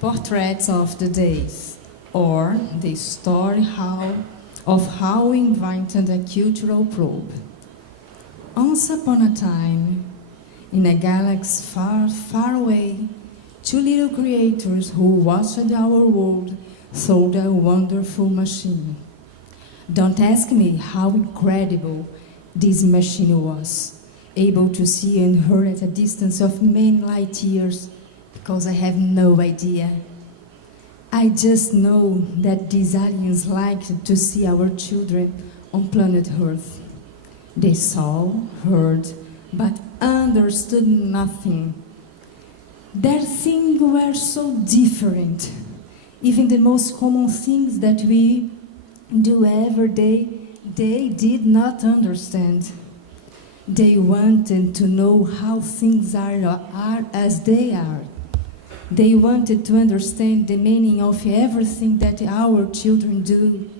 Portraits of the Days, or the story of how we invented a cultural probe. Once upon a time, in a galaxy far, far away, two little creators who watched our world through a wonderful machine. Don't ask me how incredible this machine was, able to see and hear at a distance of many light years, because I have no idea. I just know that these aliens liked to see our children on planet Earth. They saw, heard, but understood nothing. Their things were so different. Even the most common things that we do every day, they did not understand. They wanted to know how things are as they are. They wanted to understand the meaning of everything that our children do.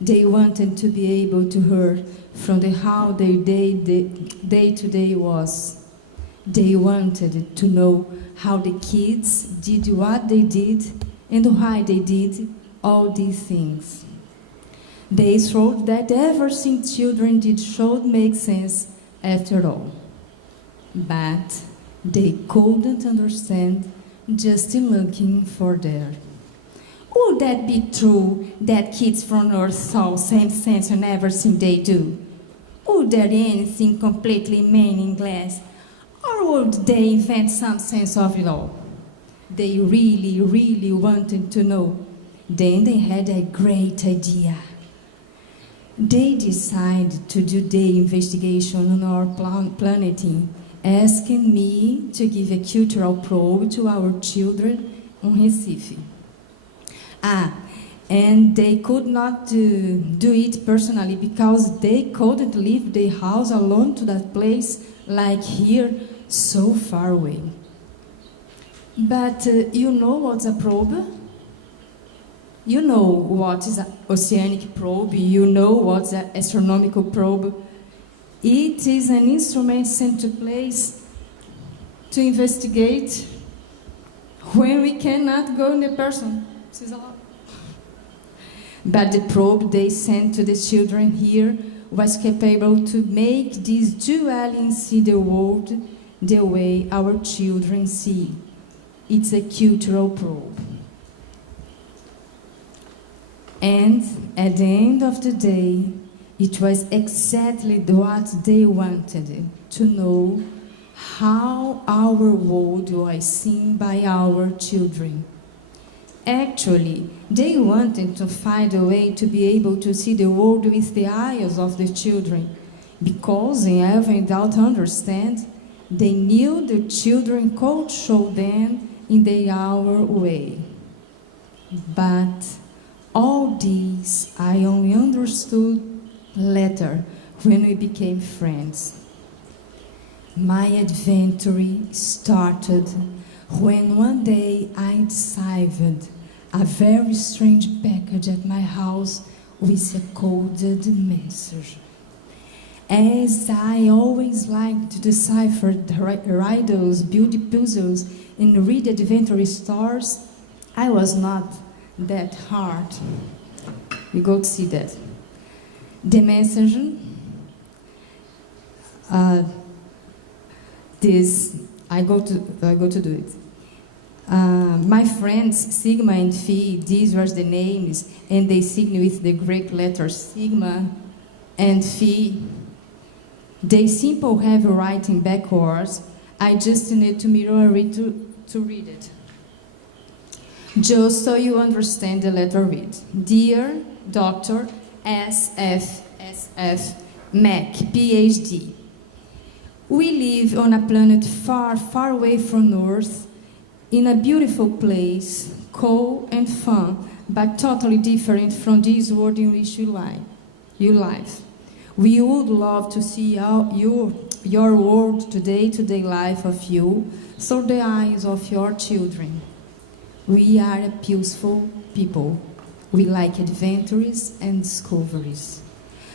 They wanted to be able to hear from how their day-to-day was. They wanted to know how the kids did what they did and why they did all these things. They thought that everything children did should make sense after all. But they couldn't understand, just looking for there. Would that be true, that kids from Earth saw same sense in everything they do? Would there anything completely meaningless? Or would they invent some sense of it all? They really, really wanted to know. Then they had a great idea. They decided to do the investigation on our planet, asking me to give a cultural probe to our children on Recife. And they could not do it personally because they couldn't leave their house alone to that place like here, so far away. But you know what's a probe? You know what is an oceanic probe, you know what's an astronomical probe. It is an instrument sent to place to investigate when we cannot go in the person. This is a lot. But the probe they sent to the children here was capable to make these two aliens see the world the way our children see. It's a cultural probe. And at the end of the day, it was exactly what they wanted, to know how our world was seen by our children. Actually, they wanted to find a way to be able to see the world with the eyes of the children, because in having doubt understand, they knew the children could show them in their way. But all this I only understood later, when we became friends. My adventure started when one day I decided a very strange package at my house with a coded message. As I always liked to decipher riddles, build puzzles, and read adventure stories, I was not that hard. We go to see that. The message, I go to do it. My friends Sigma and Phi, these were the names, and they signed with the Greek letters Sigma and Phi. They simple have writing backwards. I just need to mirror it to read it. Just so you understand the letter read. Dear Dr. SFSF Mac, PhD. We live on a planet far, far away from Earth, in a beautiful place, cool and fun, but totally different from this world in which you live. We would love to see your world today life of you through the eyes of your children. We are a peaceful people. We like adventures and discoveries.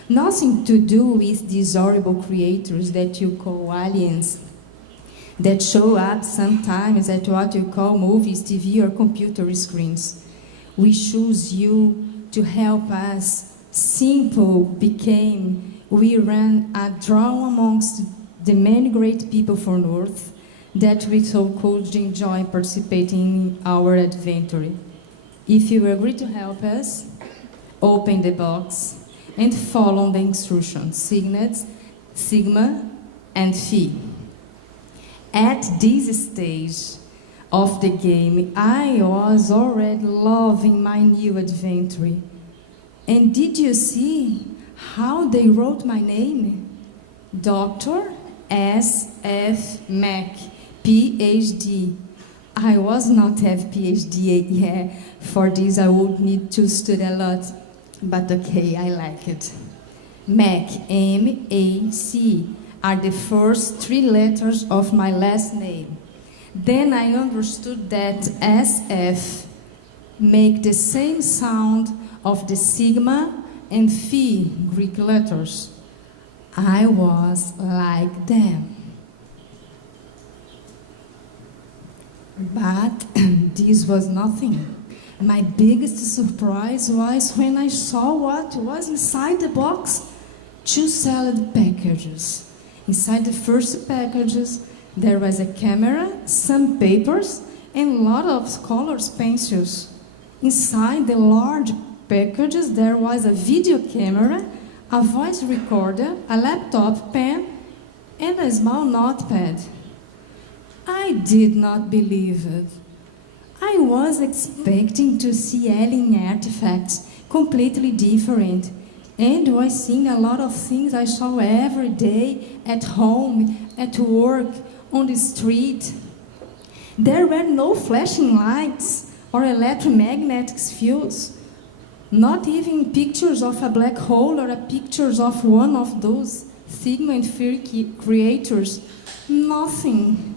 Nothing to do with these horrible creatures that you call aliens. that show up sometimes at what you call movies, TV, or computer screens. We choose you to help us. Simple became, we ran a draw amongst the many great people from North that we so could enjoy participating in our adventure. If you agree to help us, open the box and follow the instructions, signets, sigma, and phi. At this stage of the game, I was already loving my new adventure. And did you see how they wrote my name? Dr. S.F. Mac, PhD. I was not have PhD yet. For this, I would need to study a lot. But okay, I like it. Mac, M-A-C, are the first 3 letters of my last name. Then I understood that S.F. make the same sound of the sigma and phi Greek letters. I was like them. But this was nothing. My biggest surprise was when I saw what was inside the box. 2 salad packages. Inside the first packages, there was a camera, some papers, and a lot of colors pencils. Inside the large packages, there was a video camera, a voice recorder, a laptop, pen, and a small notepad. I did not believe it. I was expecting to see alien artifacts, completely different, and was seeing a lot of things I saw every day at home, at work, on the street. There were no flashing lights or electromagnetic fields, not even pictures of a black hole or pictures of one of those Sigma and Phi creators. Nothing.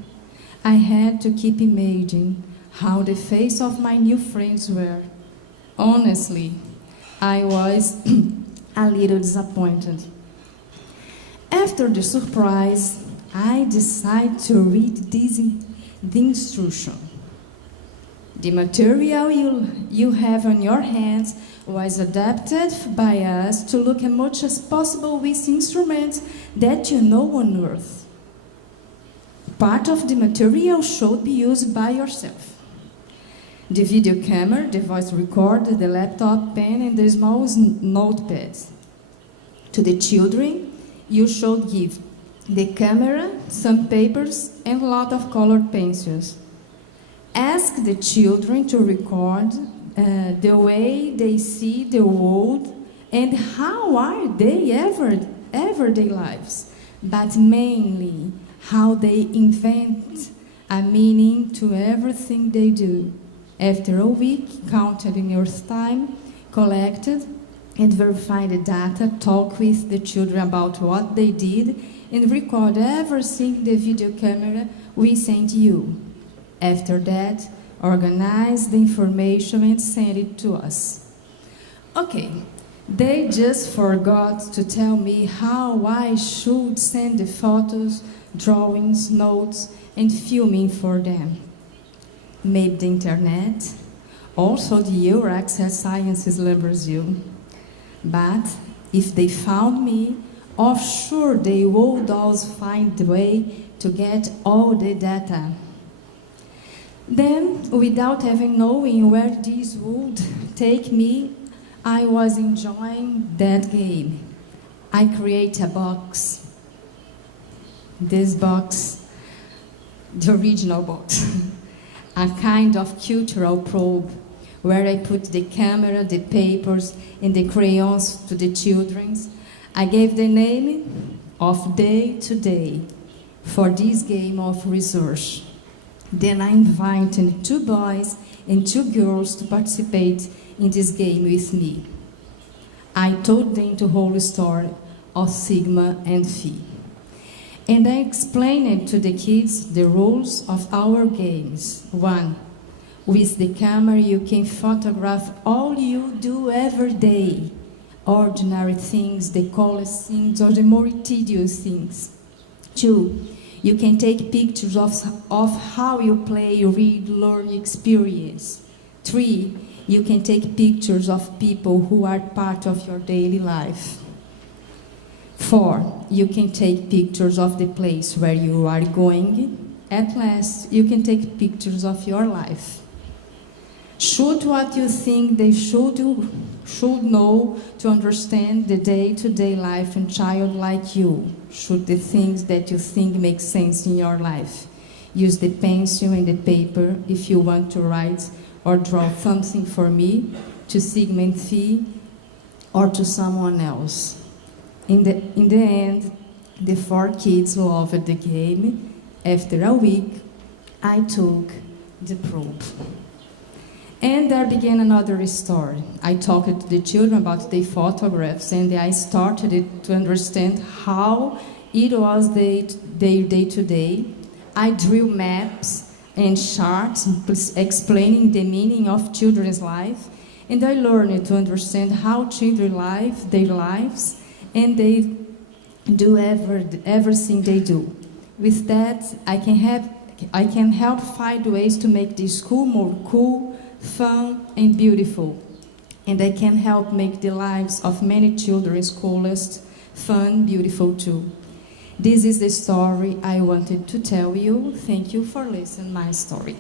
I had to keep imagining how the face of my new friends were. Honestly, I was a little disappointed. After the surprise, I decided to read the instruction. The material you have on your hands was adapted by us to look as much as possible with instruments that you know on Earth. Part of the material should be used by yourself. The video camera, the voice recorder, the laptop, pen, and the small notepads. To the children, you should give the camera, some papers, and a lot of colored pencils. Ask the children to record the way they see the world and how are they everyday lives, but mainly how they invent a meaning to everything they do. After a week, counted in your time, collected and verified the data, talk with the children about what they did, and record everything in the video camera we sent you. After that, organize the information and send it to us. Okay, they just forgot to tell me how I should send the photos, drawings, notes, and filming for them. Maybe the internet, also the Euraxess Sciences in Brazil. But if they found me, of sure they would also find the way to get all the data. Then, without even knowing where this would take me, I was enjoying that game. I create a box. This box, the original box. A kind of cultural probe where I put the camera, the papers, and the crayons to the children. I gave the name of Day to Day for this game of research. Then I invited 2 boys and 2 girls to participate in this game with me. I told them the whole story of Sigma and Phi. And I explained to the kids the rules of our games. 1, with the camera you can photograph all you do every day. Ordinary things, the coolest things, or the more tedious things. 2, You can take pictures of how you play, read, learn, experience. 3, you can take pictures of people who are part of your daily life. 4, you can take pictures of the place where you are going. At last, you can take pictures of your life. Shoot what you think they should know to understand the day-to-day life and child like you. Shoot the things that you think make sense in your life. Use the pencil and the paper if you want to write or draw something for me, to Sigmund Fee, or to someone else. In the end, the 4 kids loved the game. After a week, I took the probe. And there began another story. I talked to the children about the photographs, and I started to understand how it was their day-to-day. I drew maps and charts explaining the meaning of children's life, and I learned to understand how children live their lives, and they do everything they do. With that, I can help find ways to make the school more cool, fun, and beautiful. And I can help make the lives of many children's coolest, fun, beautiful too. This is the story I wanted to tell you. Thank you for listening to my story.